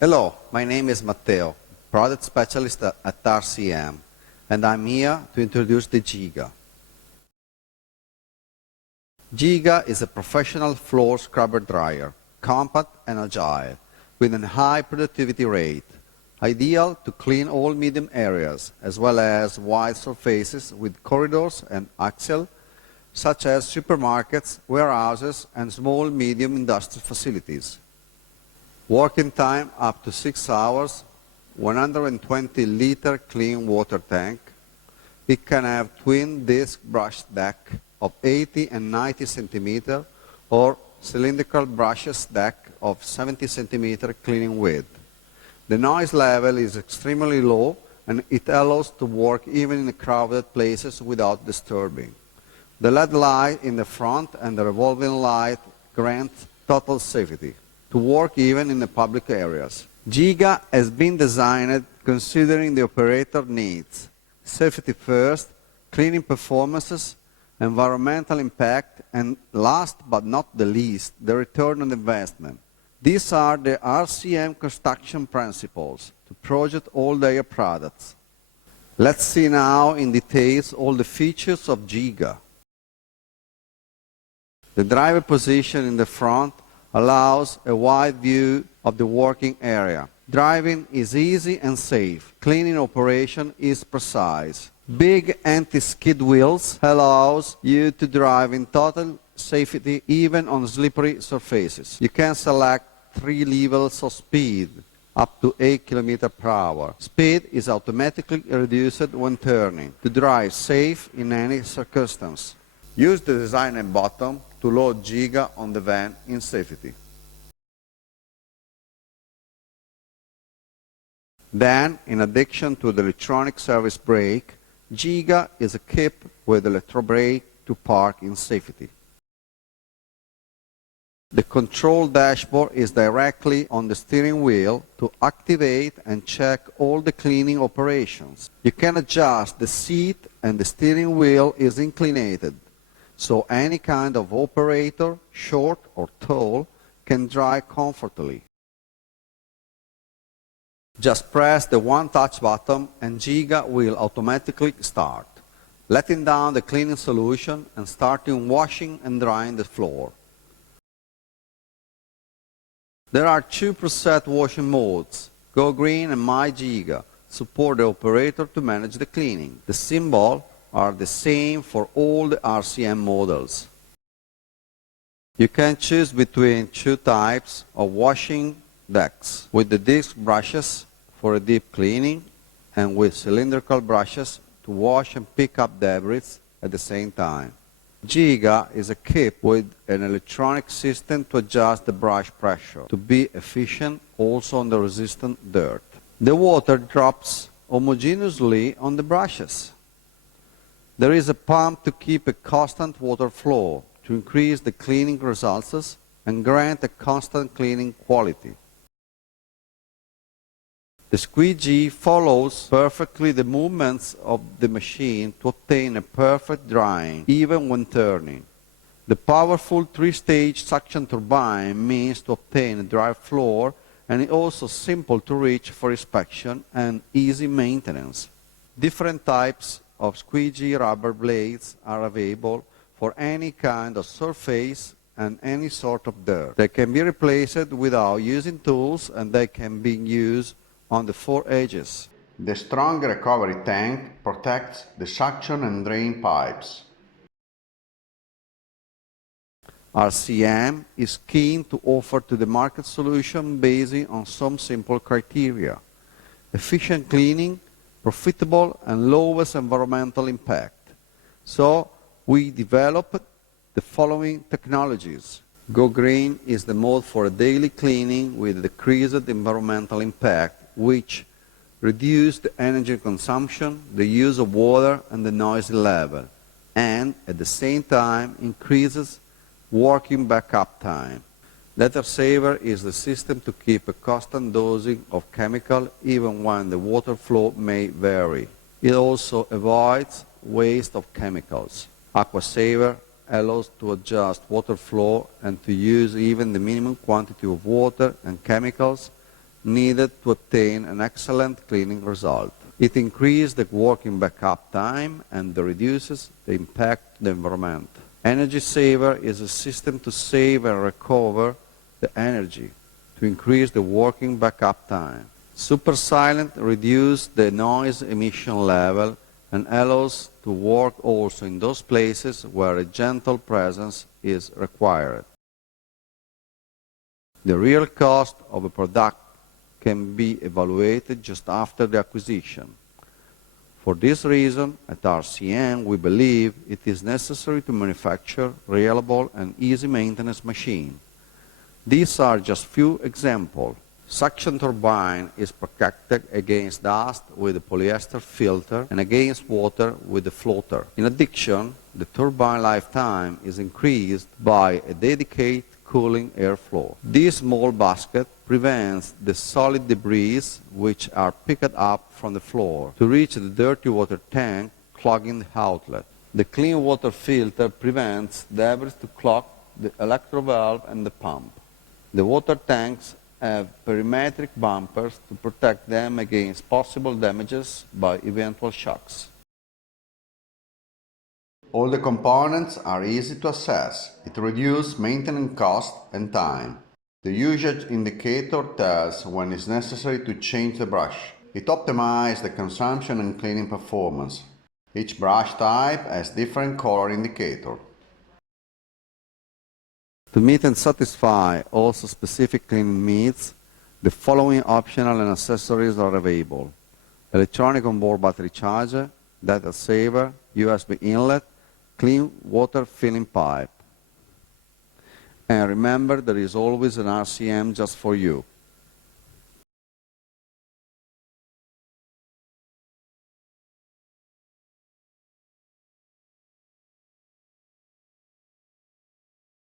Hello, my name is Matteo, product specialist at RCM, and I'm here to introduce the GIGA. GIGA is a professional floor scrubber dryer, compact and agile, with a high productivity rate, ideal to clean all medium areas, as well as wide surfaces with corridors and axial, such as supermarkets, warehouses, and small-medium industrial facilities. Working time up to 6 hours, 120-liter clean water tank. It can have twin disc brush deck of 80 and 90 centimeter or cylindrical brushes deck of 70 centimeter cleaning width. The noise level is extremely low and it allows to work even in crowded places without disturbing. The LED light in the front and the revolving light grant total safety to work even in the public areas. GIGA has been designed considering the operator needs, safety first, cleaning performances, environmental impact, and last but not the least, the return on investment. These are the RCM construction principles to project all their products. Let's see now in details all the features of GIGA. The driver position in the front allows a wide view of the working area. Driving is easy and safe. Cleaning operation is precise. Big anti-skid wheels allows you to drive in total safety even on slippery surfaces. You can select 3 levels of speed, up to 8 km/h. Speed is automatically reduced when turning, to drive safe in any circumstance. Use the designer button to load GIGA on the van in safety. Then, in addition to the electronic service brake, GIGA is equipped with electro brake to park in safety. The control dashboard is directly on the steering wheel to activate and check all the cleaning operations. You can adjust the seat and the steering wheel is inclinated, so any kind of operator, short or tall, can drive comfortably. Just press the one-touch button and GIGA will automatically start, letting down the cleaning solution and starting washing and drying the floor. There are 2 preset washing modes, Go Green and My GIGA, support the operator to manage the cleaning. The symbols are the same for all the RCM models. You can choose between 2 types of washing decks, with the disc brushes for a deep cleaning and with cylindrical brushes to wash and pick up debris at the same time. GIGA is equipped with an electronic system to adjust the brush pressure to be efficient also on the resistant dirt. The water drops homogeneously on the brushes. There is a pump to keep a constant water flow to increase the cleaning results and grant a constant cleaning quality. The squeegee follows perfectly the movements of the machine to obtain a perfect drying, even when turning. The powerful 3-stage suction turbine means to obtain a dry floor, and it's also simple to reach for inspection and easy maintenance. Different types of squeegee rubber blades are available for any kind of surface and any sort of dirt. They can be replaced without using tools and they can be used on the 4 edges. The strong recovery tank protects the suction and drain pipes. RCM is keen to offer to the market solution based on some simple criteria: efficient cleaning, profitable and lowest environmental impact. So we developed the following technologies. Go Green is the mode for daily cleaning with decreased environmental impact, which reduces the energy consumption, the use of water and the noise level, and at the same time increases working backup time. Letter Saver is the system to keep a constant dosing of chemical even when the water flow may vary. It also avoids waste of chemicals. Aqua Saver allows to adjust water flow and to use even the minimum quantity of water and chemicals needed to obtain an excellent cleaning result. It increases the working backup time and reduces the impact on the environment. Energy Saver is a system to save and recover the energy to increase the working backup time. Super Silent reduces the noise emission level and allows to work also in those places where a gentle presence is required. The real cost of a product can be evaluated just after the acquisition. For this reason, at RCM, we believe it is necessary to manufacture reliable and easy maintenance machines. These are just few examples. Suction turbine is protected against dust with a polyester filter and against water with a floater. In addition, the turbine lifetime is increased by a dedicated cooling airflow. This small basket prevents the solid debris which are picked up from the floor to reach the dirty water tank, clogging the outlet. The clean water filter prevents debris to clog the electro valve and the pump. The water tanks have perimetric bumpers to protect them against possible damages by eventual shocks. All the components are easy to assess. It reduces maintenance cost and time. The usage indicator tells when it's necessary to change the brush. It optimizes the consumption and cleaning performance. Each brush type has different color indicator. To meet and satisfy also specific cleaning needs, the following optional and accessories are available: electronic onboard battery charger, data saver, USB inlet, clean water filling pipe. And remember, there is always an RCM just for you.